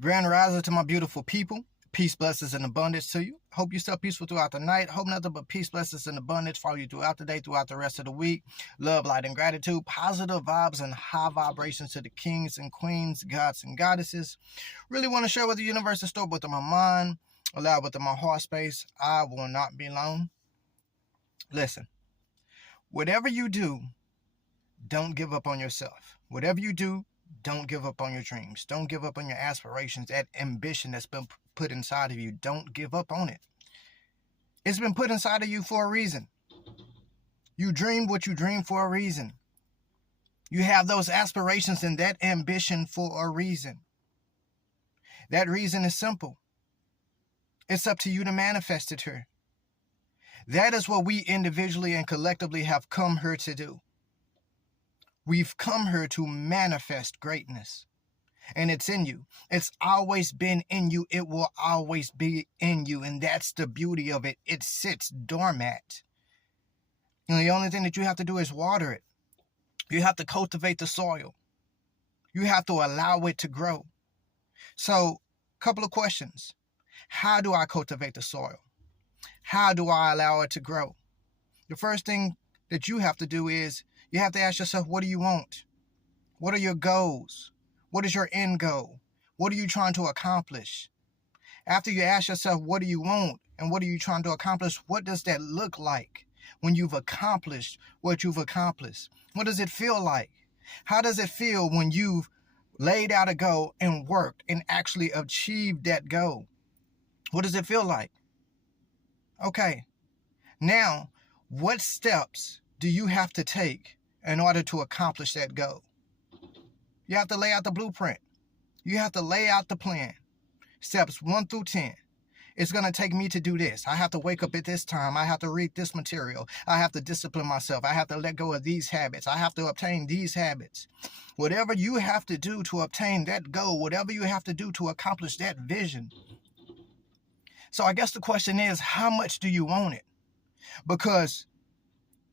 Grand rising to my beautiful people. Peace, blessings, and abundance to you. Hope you stay peaceful throughout the night. Hope nothing but peace, blessings, and abundance follow you throughout the day, throughout the rest of the week. Love, light, and gratitude. Positive vibes and high vibrations to the kings and queens, gods and goddesses. Really want to share with the universe and store within my mind, allow within my heart space. I will not be alone. Listen, whatever you do, don't give up on yourself. Whatever you do, don't give up on your dreams. Don't give up on your aspirations. That ambition that's been put inside of you, don't give up on it. It's been put inside of you for a reason. You dreamed what you dreamed for a reason. You have those aspirations and that ambition for a reason. That reason is simple. It's up to you to manifest it here. That is what we individually and collectively have come here to do. We've come here to manifest greatness. And it's in you. It's always been in you. It will always be in you. And that's the beauty of it. It sits dormant. And the only thing that you have to do is water it. You have to cultivate the soil. You have to allow it to grow. So, a couple of questions. How do I cultivate the soil? How do I allow it to grow? The first thing that you have to do is you have to ask yourself, what do you want? What are your goals? What is your end goal? What are you trying to accomplish? After you ask yourself, what do you want? And what are you trying to accomplish? What does that look like when you've accomplished what you've accomplished? What does it feel like? How does it feel when you've laid out a goal and worked and actually achieved that goal? What does it feel like? Okay. Now, what steps do you have to take in order to accomplish that goal? You have to lay out the blueprint. You have to lay out the plan. Steps 1 through 10. It's going to take me to do this. I have to wake up at this time. I have to read this material. I have to discipline myself. I have to let go of these habits. I have to obtain these habits. Whatever you have to do to obtain that goal, whatever you have to do to accomplish that vision. So I guess the question is, how much do you want it? Because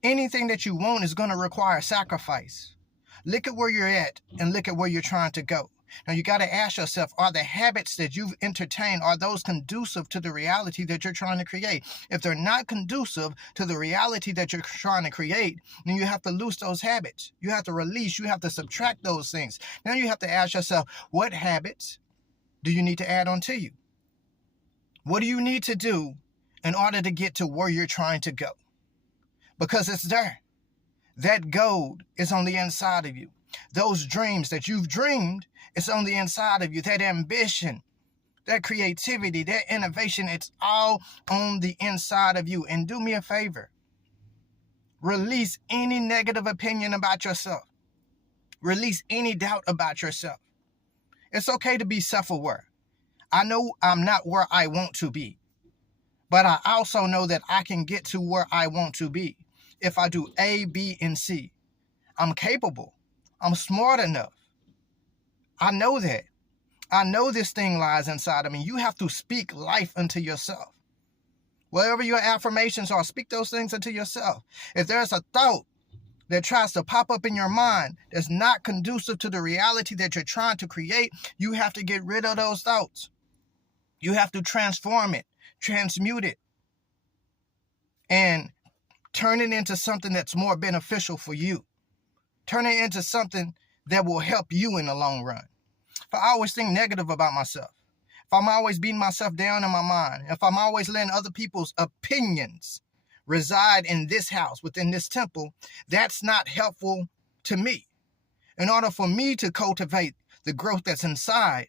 anything that you want is going to require sacrifice. Look at where you're at and look at where you're trying to go. Now, you got to ask yourself, are the habits that you've entertained, are those conducive to the reality that you're trying to create? If they're not conducive to the reality that you're trying to create, then you have to loose those habits. You have to release, you have to subtract those things. Now you have to ask yourself, what habits do you need to add on to you? What do you need to do in order to get to where you're trying to go? Because it's there. That gold is on the inside of you. Those dreams that you've dreamed, it's on the inside of you. That ambition, that creativity, that innovation, it's all on the inside of you. And do me a favor. Release any negative opinion about yourself. Release any doubt about yourself. It's okay to be self-aware. I know I'm not where I want to be, but I also know that I can get to where I want to be. If I do A, B, and C, I'm capable. I'm smart enough. I know that. I know this thing lies inside of me. You have to speak life unto yourself. Whatever your affirmations are, speak those things unto yourself. If there's a thought that tries to pop up in your mind that's not conducive to the reality that you're trying to create, you have to get rid of those thoughts. You have to transform it, transmute it, and turn it into something that's more beneficial for you. Turn it into something that will help you in the long run. If I always think negative about myself, if I'm always beating myself down in my mind, if I'm always letting other people's opinions reside in this house, within this temple, that's not helpful to me. In order for me to cultivate the growth that's inside,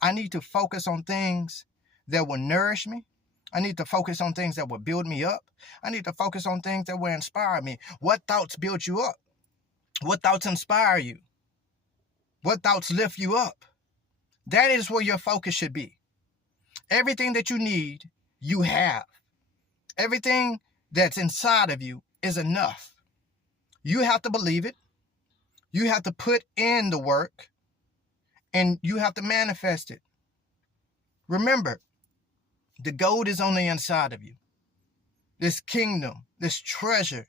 I need to focus on things that will nourish me. I need to focus on things that will build me up. I need to focus on things that will inspire me. What thoughts build you up? What thoughts inspire you? What thoughts lift you up? That is where your focus should be. Everything that you need, you have. Everything that's inside of you is enough. You have to believe it. You have to put in the work. And you have to manifest it. Remember, the gold is on the inside of you. This kingdom, this treasure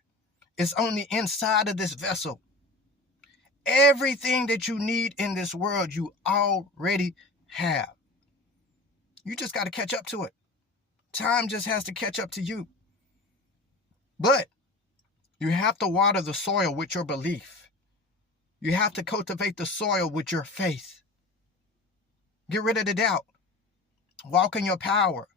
is on the inside of this vessel. Everything that you need in this world, you already have. You just got to catch up to it. Time just has to catch up to you. But you have to water the soil with your belief. You have to cultivate the soil with your faith. Get rid of the doubt. Walk in your power.